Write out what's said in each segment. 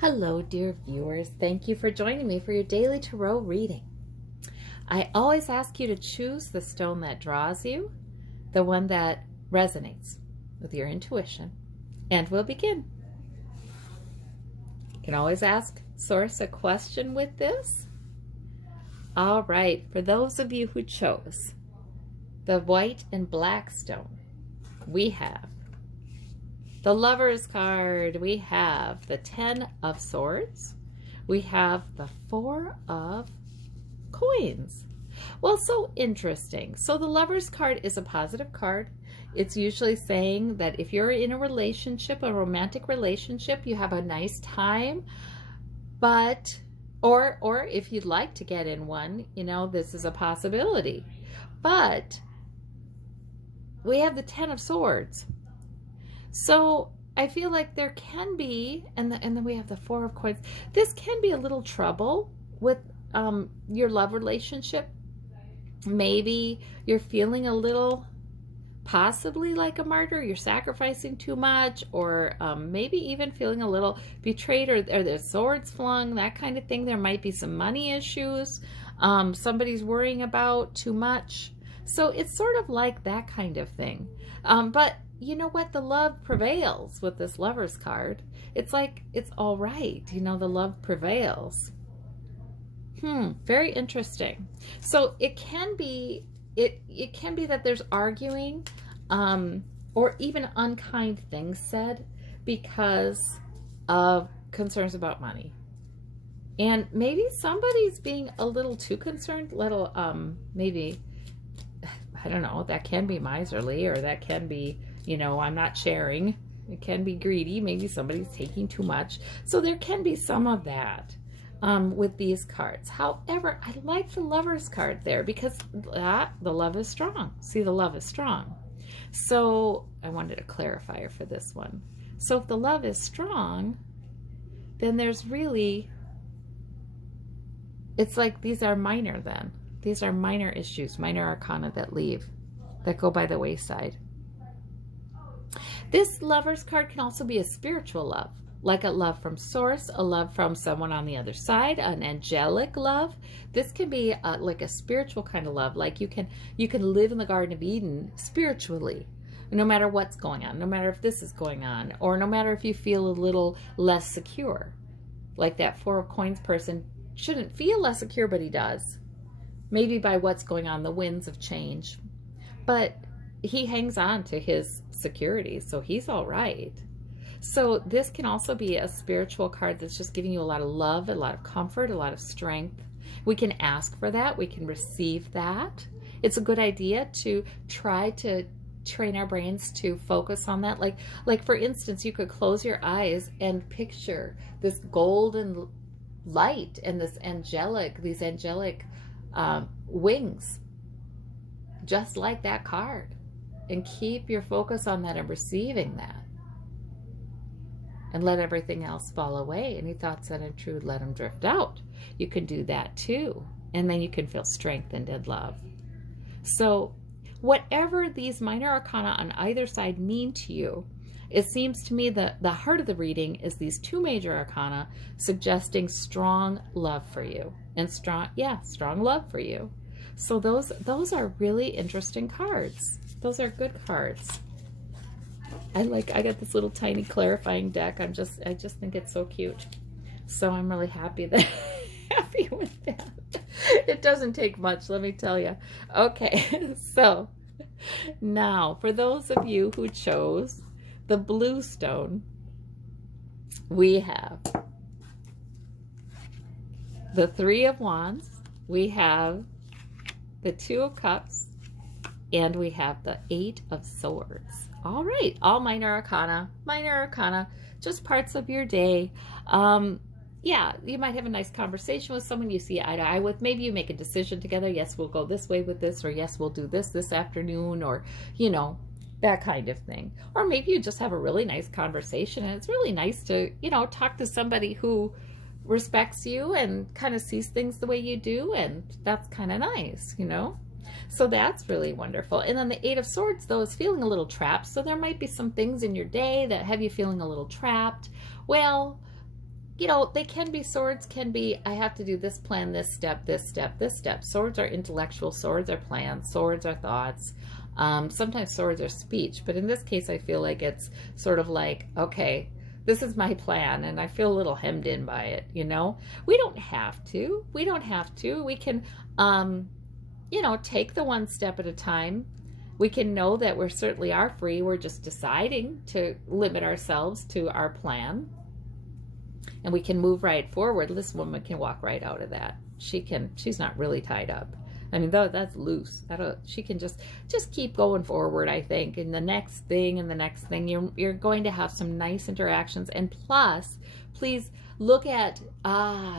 Hello, dear viewers. Thank you for joining me for your daily tarot reading. I always ask you to choose the stone that draws you, the one that resonates with your intuition, and we'll begin. You can always ask Source a question with this. All right, for those of you who chose the white and black stone, we have the Lovers card, we have the 10 of Swords, we have the 4 of Coins. Well, so interesting. So the Lovers card is a positive card. It's usually saying that if you're in a relationship, a romantic relationship, you have a nice time, but, or if you'd like to get in one, you know, this is a possibility. But we have the 10 of Swords. So I feel like there can be, and then we have the 4 of Coins. This can be a little trouble with your love relationship. Maybe you're feeling a little, possibly like a martyr. You're sacrificing too much, or maybe even feeling a little betrayed, or there's swords flung, that kind of thing. There might be some money issues. Somebody's worrying about too much. So it's sort of like that kind of thing. But you know what? The love prevails with this Lovers card. It's like, it's all right. You know, the love prevails. Very interesting. So it can be, it can be that there's arguing, or even unkind things said because of concerns about money. And maybe somebody's being a little too concerned, maybe, I don't know, that can be miserly, or that can be, you know, I'm not sharing. It can be greedy. Maybe somebody's taking too much. So there can be some of that with these cards. However, I like the Lovers card there because the love is strong. See, the love is strong. So I wanted a clarifier for this one. So if the love is strong, then there's really, it's like these are minor then. These are minor issues, minor arcana that go by the wayside. This Lovers card can also be a spiritual love, like a love from Source, a love from someone on the other side, an angelic love. This can be like a spiritual kind of love, like you can live in the Garden of Eden spiritually, no matter what's going on, no matter if this is going on, or no matter if you feel a little less secure. Like that 4 of Coins person shouldn't feel less secure, but he does. Maybe by what's going on, the winds of change. But he hangs on to his security, so he's all right. So this can also be a spiritual card that's just giving you a lot of love, a lot of comfort, a lot of strength. We can ask for that. We can receive that. It's a good idea to try to train our brains to focus on that. Like for instance, you could close your eyes and picture this golden light and these angelic wings, just like that card. And keep your focus on that and receiving that. And let everything else fall away. Any thoughts that intrude, let them drift out. You can do that too. And then you can feel strengthened in love. So whatever these minor arcana on either side mean to you, it seems to me that the heart of the reading is these 2 major arcana suggesting strong love for you. And strong love for you. So those are really interesting cards. Those are good cards. I got this little tiny clarifying deck. I just think it's so cute. So I'm really happy with that. It doesn't take much, let me tell you. Okay, so now for those of you who chose the blue stone, we have the 3 of Wands, we have the 2 of Cups, and we have the 8 of Swords. All right, all minor arcana, just parts of your day. Yeah, you might have a nice conversation with someone you see eye to eye with. Maybe you make a decision together. Yes, we'll go this way with this, or yes, we'll do this afternoon, or, you know, that kind of thing. Or maybe you just have a really nice conversation, and it's really nice to, you know, talk to somebody who respects you and kind of sees things the way you do, and that's kind of nice, you know. So that's really wonderful. And then the 8 of Swords, though, is feeling a little trapped. So there might be some things in your day that have you feeling a little trapped. Well, you know, they can be, swords can be, I have to do this plan, this step, this step, this step. Swords are intellectual, swords are plans, swords are thoughts. Sometimes swords are speech, but in this case, I feel like it's sort of like, okay, this is my plan, and I feel a little hemmed in by it, you know? We don't have to. We don't have to. We can, you know, take the one step at a time. We can know that we certainly are free. We're just deciding to limit ourselves to our plan. And we can move right forward. This woman can walk right out of that. She's not really tied up. I mean, though, that's loose. She can just keep going forward, I think. And the next thing and the next thing, you're going to have some nice interactions. And plus, please look at,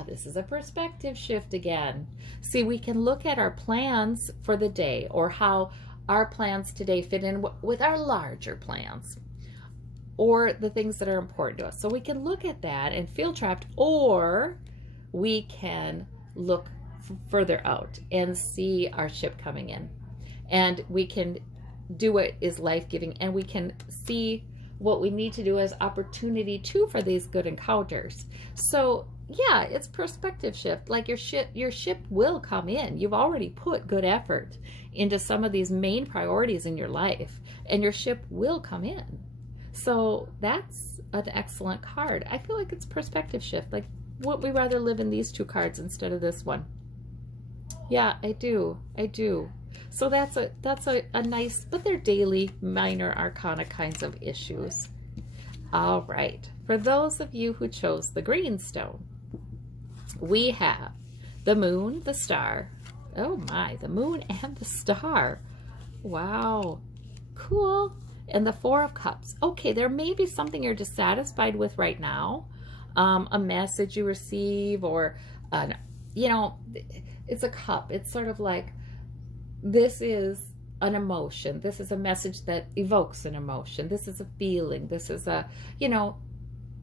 this is a perspective shift again. See, we can look at our plans for the day, or how our plans today fit in with our larger plans, or the things that are important to us. So we can look at that and feel trapped, or we can look further out and see our ship coming in, and we can do what is life-giving, and we can see what we need to do as opportunity too for these good encounters. So yeah, it's perspective shift. Like your ship will come in. You've already put good effort into some of these main priorities in your life, and your ship will come in. So that's an excellent card. I feel like it's perspective shift. Like, would we rather live in these two cards instead of this one? Yeah, I do. I do. So that's a nice, but they're daily minor arcana kinds of issues. All right. For those of you who chose the green stone, we have the moon, the star. Oh my, the moon and the star. Wow. Cool. And the Four of Cups. Okay, there may be something you're dissatisfied with right now. A message you receive, or, you know, it's a cup. It's sort of like, this is an emotion. This is a message that evokes an emotion. This is a feeling. This is a, you know,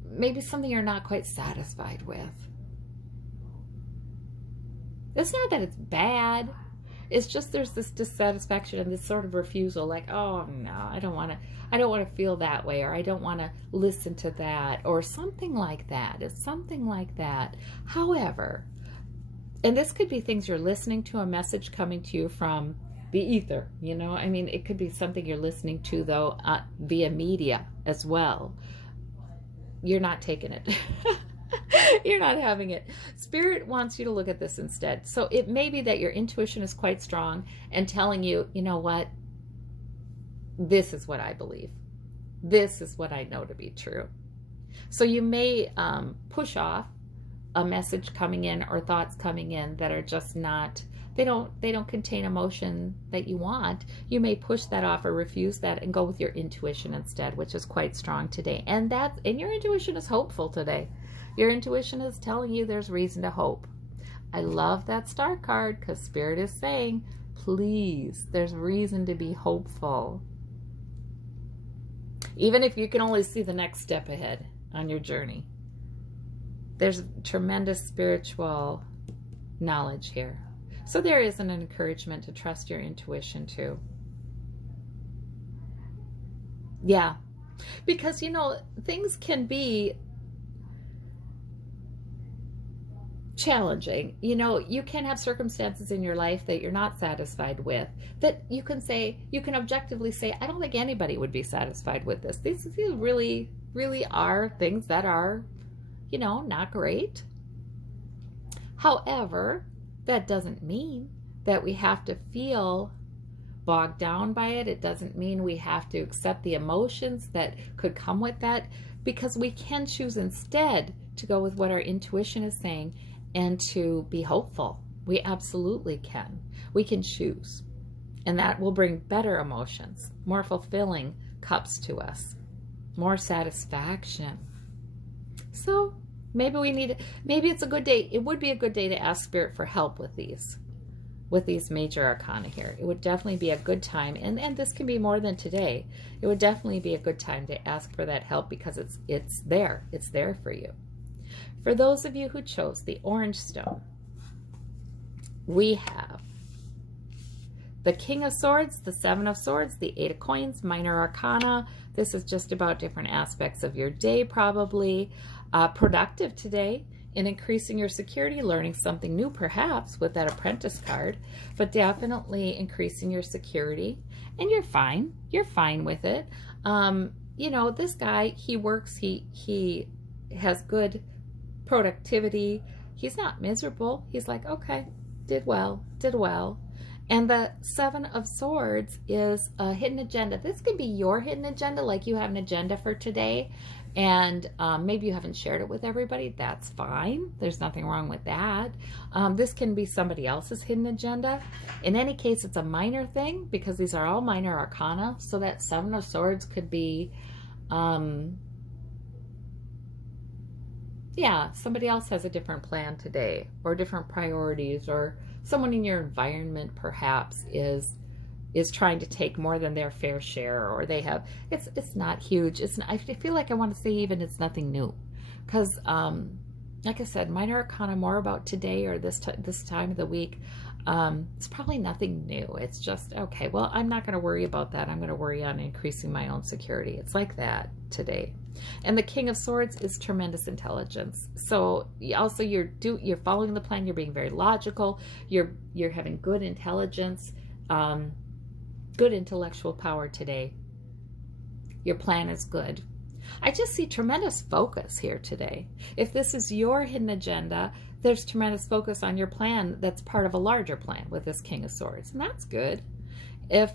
maybe something you're not quite satisfied with. It's not that it's bad. It's just there's this dissatisfaction and this sort of refusal, like, oh no, I don't want to feel that way, or I don't want to listen to that, or something like that. It's something like that. However, and this could be things you're listening to, a message coming to you from the ether, you know? I mean, it could be something you're listening to, though, via media as well. You're not taking it. You're not having it. Spirit wants you to look at this instead. So it may be that your intuition is quite strong and telling you, you know what? This is what I believe. This is what I know to be true. So you may push off a message coming in or thoughts coming in that are just not, they don't contain emotion that you want. You may push that off or refuse that and go with your intuition instead, which is quite strong today. And your intuition is hopeful today. Your intuition is telling you there's reason to hope. I love that star card because Spirit is saying, please, there's reason to be hopeful. Even if you can only see the next step ahead on your journey. There's tremendous spiritual knowledge here. So there is an encouragement to trust your intuition too. Yeah. Because, you know, things can be challenging. You know, you can have circumstances in your life that you're not satisfied with, that you can say, you can objectively say, I don't think anybody would be satisfied with this. These really, really are things that are, you know, not great. However, that doesn't mean that we have to feel bogged down by it. It doesn't mean we have to accept the emotions that could come with that, because we can choose instead to go with what our intuition is saying and to be hopeful. We absolutely can. We can choose. And that will bring better emotions, more fulfilling cups to us, more satisfaction. So maybe it's a good day. It would be a good day to ask Spirit for help with these major arcana here. It would definitely be a good time, and this can be more than today. It would definitely be a good time to ask for that help, because it's there for you. For those of you who chose the orange stone, we have the King of Swords, the Seven of Swords, the Eight of Coins, minor arcana. This is just about different aspects of your day, probably. Productive today in increasing your security, learning something new perhaps with that apprentice card, but definitely increasing your security. And you're fine. You're fine with it. You know, this guy, he works, he has good productivity. He's not miserable. He's like, okay, did well, did well. And the Seven of Swords is a hidden agenda. This could be your hidden agenda, like you have an agenda for today, and maybe you haven't shared it with everybody. That's fine. There's nothing wrong with that. This can be somebody else's hidden agenda. In any case, it's a minor thing because these are all minor arcana. So that Seven of Swords could be, yeah, somebody else has a different plan today, or different priorities, or someone in your environment perhaps is trying to take more than their fair share, or they have, it's not huge. It's not, I feel like I want to say even it's nothing new, because like I said, minor arcana, more about today or this time of the week. It's probably nothing new. It's just, okay, well, I'm not going to worry about that. I'm going to worry on increasing my own security. It's like that today. And the King of Swords is tremendous intelligence. So also you're following the plan. You're being very logical. You're having good intelligence, good intellectual power today. Your plan is good. I just see tremendous focus here today. If this is your hidden agenda, there's tremendous focus on your plan that's part of a larger plan with this King of Swords, and that's good. If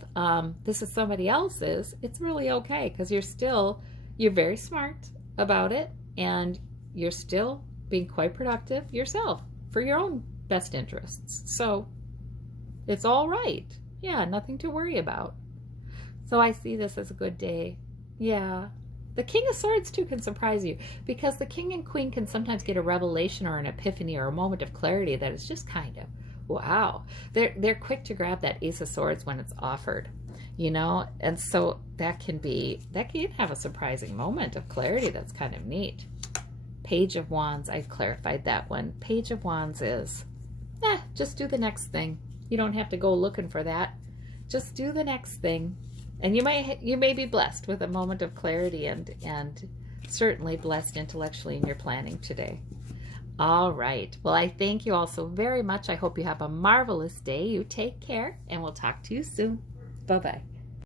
this is somebody else's, it's really okay, because you're very smart about it, and you're still being quite productive yourself for your own best interests. So it's all right. Yeah, nothing to worry about. So I see this as a good day. Yeah. The King of Swords, too, can surprise you, because the King and Queen can sometimes get a revelation or an epiphany or a moment of clarity that is just kind of, wow. They're quick to grab that Ace of Swords when it's offered, you know, and so that can have a surprising moment of clarity that's kind of neat. Page of Wands, I've clarified that one. Page of Wands is, just do the next thing. You don't have to go looking for that. Just do the next thing. And you may be blessed with a moment of clarity, and certainly blessed intellectually in your planning today. All right. Well, I thank you all so very much. I hope you have a marvelous day. You take care, and we'll talk to you soon. Bye-bye.